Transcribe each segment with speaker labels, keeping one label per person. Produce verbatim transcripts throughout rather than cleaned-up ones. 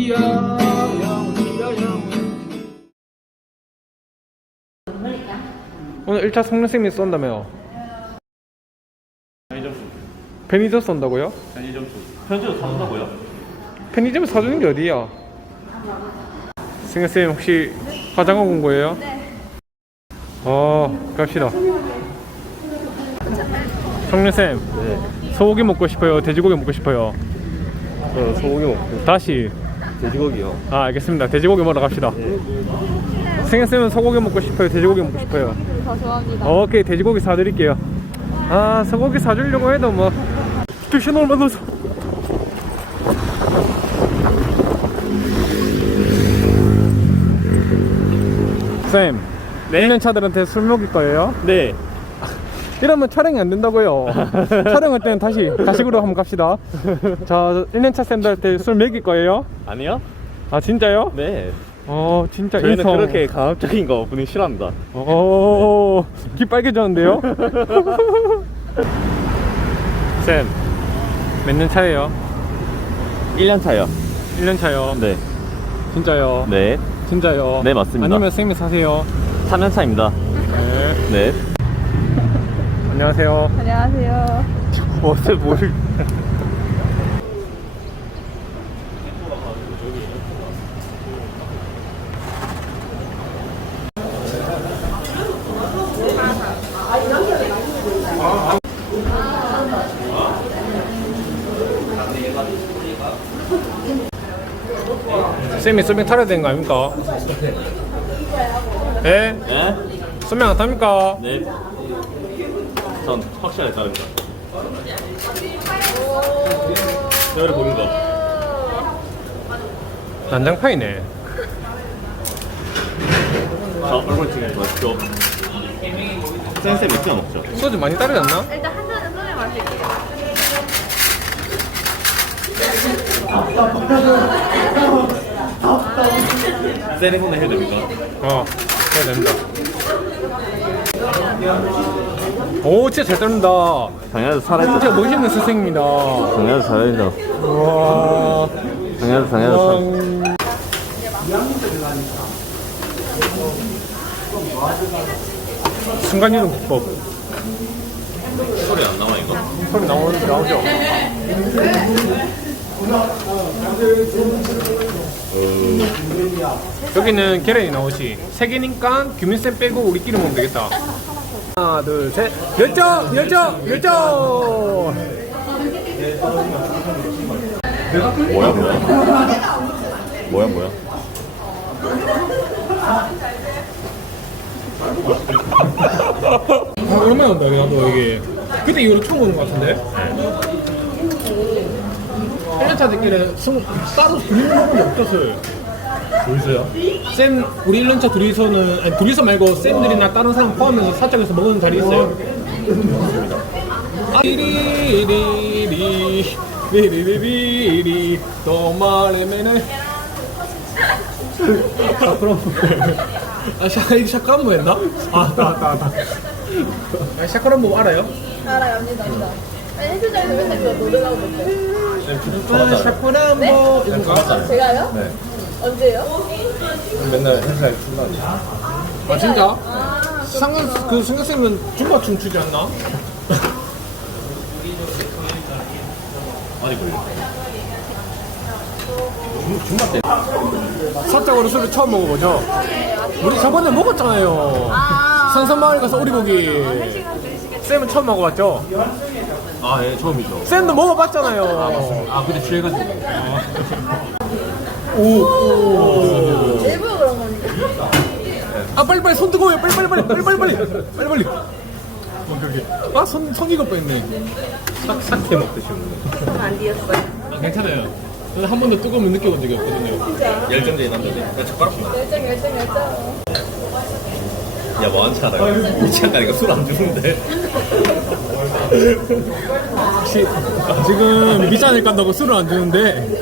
Speaker 1: 오늘 일 차 성능쌤이 쏜다며요.
Speaker 2: 편의점수.
Speaker 1: 편의점 쏜다고요?
Speaker 2: 편의점수. 편의점 사준다고요?
Speaker 1: 편의점 사주는 게 어디야? 승현쌤 혹시 화장하고 온 거예요?
Speaker 3: 네.
Speaker 1: 어, 갑시다. 성능쌤,
Speaker 2: 네.
Speaker 1: 소고기 먹고 싶어요? 돼지고기 먹고 싶어요?
Speaker 2: 저 소고기 먹고
Speaker 1: 다시.
Speaker 2: 돼지고기요.
Speaker 1: 아, 알겠습니다. 돼지고기 먹으러 갑시다. 승현쌤은 소고기 먹고 싶어요? 돼지고기 먹고 싶어요?
Speaker 3: 더 좋아합니다.
Speaker 1: 오케이, 돼지고기 사드릴게요. 아, 소고기 사주려고 해도 뭐 스테이션 얼마나서 쌤, 네? 일 년 차들한테 술 먹일 거예요?
Speaker 2: 네.
Speaker 1: 이러면 촬영이 안 된다고요. 촬영할 때는 다시 가식으로 한번 갑시다. 자, 일 년 차 쌤들한테 술 먹일 거예요?
Speaker 2: 아니요?
Speaker 1: 아, 진짜요?
Speaker 2: 네.
Speaker 1: 어, 진짜
Speaker 2: 저희는
Speaker 1: 인성.
Speaker 2: 그렇게 강압적인 거 분위기 싫어합니다.
Speaker 1: 오, 귀 빨개졌는데요? 쌤, 몇 년 차예요?
Speaker 2: 일 년 차요.
Speaker 1: 일 년 차요.
Speaker 2: 네.
Speaker 1: 진짜요?
Speaker 2: 네.
Speaker 1: 진짜요?
Speaker 2: 네, 맞습니다.
Speaker 1: 아니면 쌤이 사세요.
Speaker 2: 삼 년 차입니다.
Speaker 1: 네.
Speaker 2: 네.
Speaker 1: 안녕하세요.
Speaker 3: 안녕하세요.
Speaker 2: 어제 뭘?
Speaker 1: 쌤이 쏘명 타야 되는 거 아닙니까? 네?
Speaker 2: 네?
Speaker 1: 쏘명 안 탑니까?
Speaker 2: 네. 전 확실하게 다릅니다. 세월이 보는 거.
Speaker 1: 난장판이네.
Speaker 2: 자, 얼굴 찍는 거 맞죠? 센세 몇 잔 먹죠?
Speaker 1: 소주 많이 따르지 않나?
Speaker 3: 일단 한 잔은 소주 마실게요.
Speaker 2: 세레모니 해야 됩니까?
Speaker 1: 어, 해야 됩니다. 오, 진짜 잘 따른다.
Speaker 2: 당연하죠, 살아있죠.
Speaker 1: 진짜 멋있는 선생님입니다.
Speaker 2: 당연하죠, 잘해야죠.
Speaker 1: 와.
Speaker 2: 당연하죠, 당연하죠.
Speaker 1: 음. 순간이동 기법.
Speaker 2: 소리 안 나와, 이거?
Speaker 1: 소리 나오는 나오죠. 여기는 계란이 나오지. 세 개니까 규민쌤 빼고 우리끼리 먹으면 되겠다. 하나, 둘, 셋. 열정, 열정, 열정.
Speaker 2: 뭐야, 뭐야? 뭐야, 뭐야?
Speaker 1: 아, 오랜만에 온다, 나도 여기. 그때 이후로 처음 오는 것 같은데? 일 년 차들끼리 승, 따로 둘이서 먹은 게 없었어요.
Speaker 2: 보이세요?
Speaker 1: 쌤, 우리 일 년 차 둘이서는, 아니, 둘이서 말고 쌤들이나 다른 사람 포함해서 사적에서 먹는 자리 있어요. 리리리리, 리리리리, 도마레메네. 아, 그럼. 아, 샤, 이거 샤크란보 했나? 아, 나, 나, 나. 아, 샤크란보 알아요?
Speaker 3: 알아요, 언니도 알다. 아니, 헬스장에서 맨날 그거 노래라고 못해.
Speaker 1: 아, 샤크란보. 이런 거.
Speaker 3: 아, 제가요? 네. 언제요?
Speaker 2: 맨날 회사에 출근하지.
Speaker 1: 아, 진짜? 상관, 그, 승현쌤은 줌바춤 추지 않나?
Speaker 2: 아니, 그래요.
Speaker 1: 사적으로 술을 처음 먹어보죠? 우리 저번에 먹었잖아요.
Speaker 3: 아.
Speaker 1: 산산마을 가서 오리고기.
Speaker 3: 한 시간 드시겠다.
Speaker 1: 쌤은 처음 먹어봤죠?
Speaker 2: 아, 예, 처음이죠.
Speaker 1: 쌤도 먹어봤잖아요.
Speaker 2: 아, 근데 취해가지고.
Speaker 1: 오. 오.
Speaker 3: 일부러 그런 거니까.
Speaker 1: 아, 빨리빨리 손 뜨거워요. 빨리빨리, 빨리빨리, 빨리빨리. 어, 그렇게. 아, 손, 손 익을 뻔했네.
Speaker 2: 싹싹해 먹듯이 먹는.
Speaker 3: 저는 안 뒤였어요.
Speaker 1: 아, 괜찮아요. 저는 한 번도 뜨거움을 느껴본 적이 없거든요.
Speaker 3: 진짜.
Speaker 2: 열정적인 남자들. 야, 젓가락 나.
Speaker 3: 열정, 열정, 열정.
Speaker 2: 야, 뭐 하는지 알아요? 이치한 가니까 술 안 주는데.
Speaker 1: 혹시 지금 밑잔을 깐다고 술을 안 주는데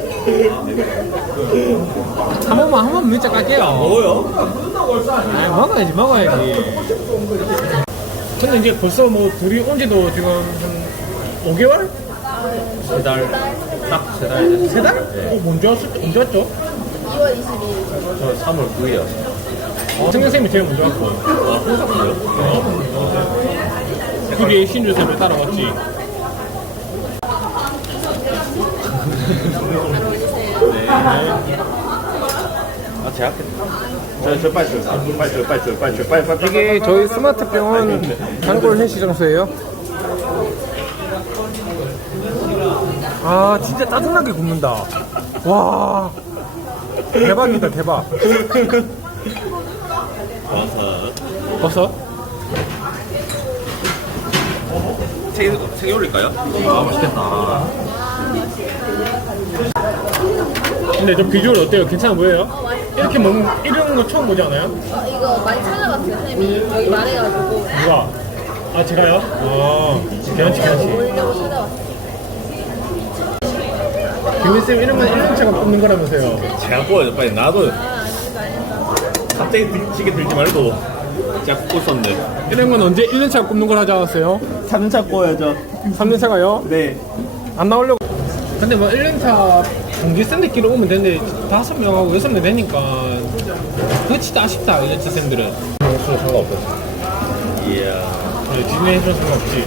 Speaker 1: 한 번만 한 번만 밑잔 깔게요.
Speaker 2: 먹어요?
Speaker 1: 아, 먹어야지 먹어야지. 저는 이제 벌써 뭐 둘이 온 지도 지금 한 오 개월?
Speaker 2: 세 달. 딱 세 달.
Speaker 1: 세 달? 어, 언제 왔을 때, 언제 왔죠?
Speaker 3: 이월 이십이일.
Speaker 2: 저 삼월 구일이요.
Speaker 1: 어, 승현쌤이 제일 먼저 왔고.
Speaker 2: 아, 항상 그래요?
Speaker 1: 그게 신주쌤을 따라왔지.
Speaker 2: 네. 아, 제가 할게요. 저, 저 빨리 줘. 빨리 줘, 빨리 줘, 빨리 줘, 빨리, 빨리.
Speaker 1: 이게 저희 스마트병원 단골 현시장소예요. 아, 진짜 짜증나게 굽는다. 와, 대박이다, 대박.
Speaker 2: 와서.
Speaker 1: 버섯?
Speaker 2: 세 개, 세개 올릴까요?
Speaker 1: 아, 맛있겠다. 근데 저 비주얼 어때요? 괜찮아 보여요?
Speaker 3: 어, 맛있어.
Speaker 1: 이렇게 먹는, 이런 거 처음 보지 않아요?
Speaker 3: 어, 이거 많이 찾아봤어요, 쌤이. 여기 말해가지고.
Speaker 1: 누가? 아, 제가요? 아, 개한치, 개한치.
Speaker 3: 올려고 찾아봤어요.
Speaker 1: 김민쌤 이런 건 일 년차가 뽑는 거라면서요?
Speaker 2: 제가 뽑아요, 빨리. 나도
Speaker 3: 아, 아닙니다, 아닙니다.
Speaker 2: 갑자기 들치게 들지 말고. 제가 뽑고 있었는데.
Speaker 1: 이런 건 언제 일 년차가 뽑는 걸 하자 왔어요?
Speaker 2: 삼 년차 뽑아야죠.
Speaker 1: 삼 년차가요?
Speaker 2: 네.
Speaker 1: 안 나오려고. 근데 뭐 일 년차 동기쌤들끼리 오면 되는데 다섯 명하고 여섯 명 되니까 그게 진짜 아쉽다, 일 년차 쌤들은.
Speaker 2: 수는 상관없어. 이야.
Speaker 1: 네, 디즈니 해줘서 상관없지.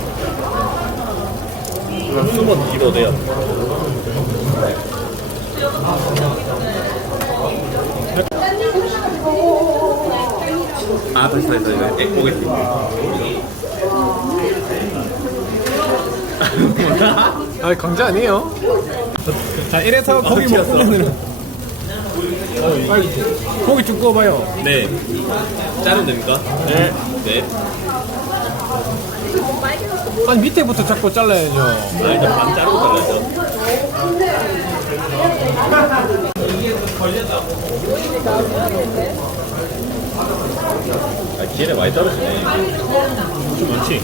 Speaker 2: 한 수번 기도 돼요. 아, 다시, 다시, 다시. 액 보겠습니다.
Speaker 1: 아, 강제 아니에요? 자, 이래서 고기
Speaker 2: 아,
Speaker 1: 먹으면은 어, 빨리 고기 쭉 구워봐요.
Speaker 2: 네. 자르면 됩니까?
Speaker 1: 네.
Speaker 2: 네.
Speaker 1: 아니, 밑에부터 자꾸 잘라야죠.
Speaker 2: 아, 일단 반 자르고 잘라야죠. 아, 기회를 많이 자르시네.
Speaker 1: 좀 많지?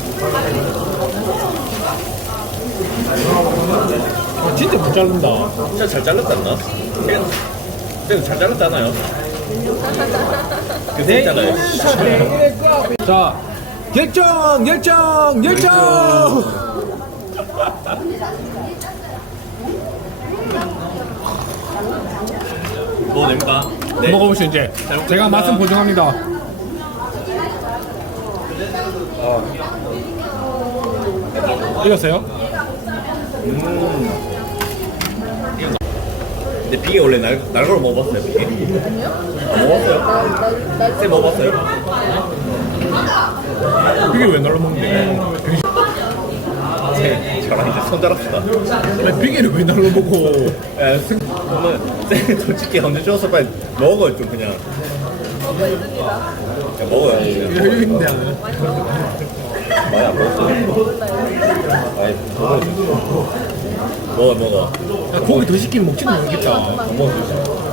Speaker 1: 아, 진짜 못 자른다.
Speaker 2: 진짜 잘 잘랐지 않나? 그냥, 그냥 잘 잘랐잖아요. 그새 있잖아요.
Speaker 1: 자, 결정! 결정! 결정!
Speaker 2: 뭐 냅니까? 네.
Speaker 1: 먹어보시죠, 이제. 제가 맛은 보증합니다. 익었어요?
Speaker 2: 근데 비계 원래 날, 날걸 먹어봤어요, 비계? 아, 먹었어요? 쌤 먹어봤어요?
Speaker 1: 이게 왜 날로 먹는데?
Speaker 2: 쌤, 저랑 이제 손잡읍시다.
Speaker 1: 아니, 비계를 왜 날로 먹어?
Speaker 2: 야, 승, 오늘 쌤 솔직히 언제 주워서 빨리 먹어요, 좀 그냥.
Speaker 3: 먹고 있습니다.
Speaker 2: 야, 먹어요. 그냥.
Speaker 1: 여유 있는데, 나는.
Speaker 2: 많이 안 먹었어요. 아이, 먹어요. 먹어, 먹어.
Speaker 1: 야, 고기 더 시키면 먹지도 모르겠다.
Speaker 2: 안 먹어주세요.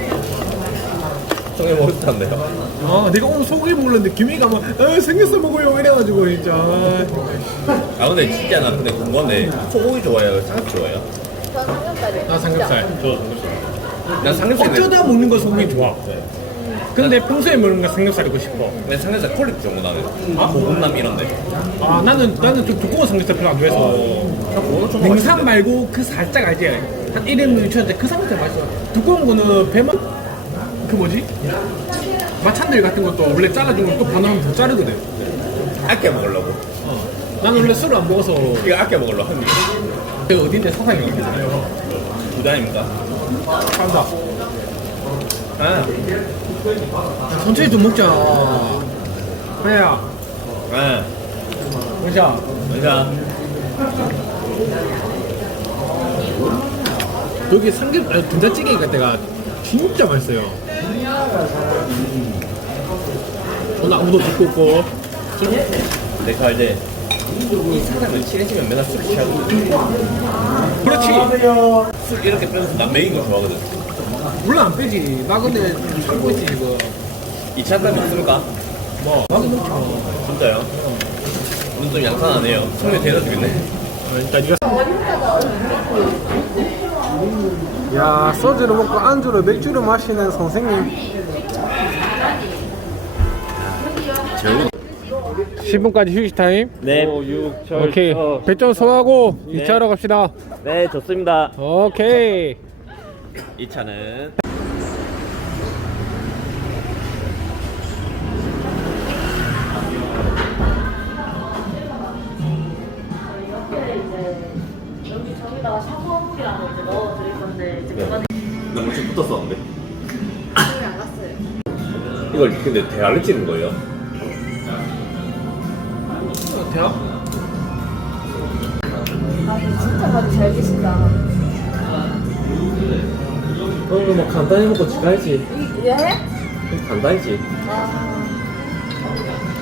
Speaker 2: 성에 먹었다는데요.
Speaker 1: 아, 내가 오늘 소고기 먹었는데 김이가 막 아, 생겼어 먹어요 이래가지고 진짜.
Speaker 2: 아, 근데 진짜 나 근데 궁금한데, 소고기 좋아해요? 삼겹살 좋아해요?
Speaker 3: 전 삼겹살이요.
Speaker 1: 나 삼겹살.
Speaker 2: 저 삼겹살. 난 삼겹살.
Speaker 1: 어쩌다 먹는 거 소고기 좋아. 근데 평소에 먹는 거 삼겹살이고 싶어.
Speaker 2: 내 삼겹살 퀄리티 좋은 거 나는. 아, 고급남 이런데.
Speaker 1: 아, 나는 나는 좀 두꺼운 삼겹살 별로 안 좋아해서.
Speaker 2: 그거는 좀
Speaker 1: 냉삼 말고 그 살짝 알지? 한 일 인 유치원때 그 삼겹살 맛있어. 두꺼운 거는 배만 그 뭐지? 마찬들 같은 것도 원래 잘라준 걸 또 반으로 더 자르거든.
Speaker 2: 아껴 먹으려고.
Speaker 1: 어. 나는 원래 술을 안 먹어서
Speaker 2: 이거 아껴 먹으려고 한 입.
Speaker 1: 그 어딘데 사상이 어디잖아요.
Speaker 2: 부담입니다.
Speaker 1: 간다.
Speaker 2: 아,
Speaker 1: 천천히 좀 먹자. 그래야.
Speaker 2: 아,
Speaker 1: 그자.
Speaker 2: 그러니까
Speaker 1: 여기 삼겹 아니 된장찌개 같대가 진짜 맛있어요. 오늘 아무도 듣고 없고.
Speaker 2: 내가 이제 이 사람을 친해지면 맨날 술 취하거든.
Speaker 1: 그렇지.
Speaker 2: 술 이렇게 빼면서 난 메인 거 좋아하거든.
Speaker 1: 물론 안 빼지. 나 근데 참고 있지 지금.
Speaker 2: 이 차 한잔 먹습니까?
Speaker 1: 뭐 나도 먹죠.
Speaker 2: 진짜요? 오늘 좀 양산 안 해요. 성에 대다 주겠네.
Speaker 1: 일단 이거. 야, 소주를 먹고 안주로 맥주를 마시는 선생님. 십 분까지 휴식 타임.
Speaker 2: 네.
Speaker 1: 오케이. 배점 소화하고 이 차 하러 갑시다.
Speaker 2: 네, 좋습니다.
Speaker 1: 오케이.
Speaker 2: 이 차는
Speaker 3: 이제 여기 저기다가 샤워물이랑 이제 넣어 드릴 건데 이제 그만
Speaker 2: 나 무슨 붙었었는데.
Speaker 3: 집에 안 갔어요.
Speaker 2: 이걸 근데 대알을 찍은 거예요?
Speaker 1: 대학?
Speaker 3: 아 진짜 바지 잘 계신다.
Speaker 2: 그럼 뭐 간단히 먹고 지가야지.
Speaker 3: 예?
Speaker 2: 간단히지.
Speaker 3: 아